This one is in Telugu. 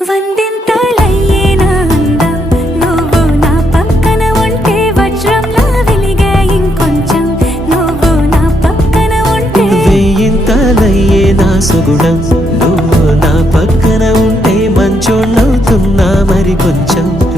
వందింతలయ్యేనా అందం నువ్వు నా పక్కన ఉంటే వజ్రంలా వెలిగే ఇంకొంచెం నువ్వు నా పక్కన ఉంటే వెయ్యింతలయ్యేనా సుగుణం నువ్వు నా పక్కన ఉంటే మంచోళ్ళవుతున్నా మరి కొంచెం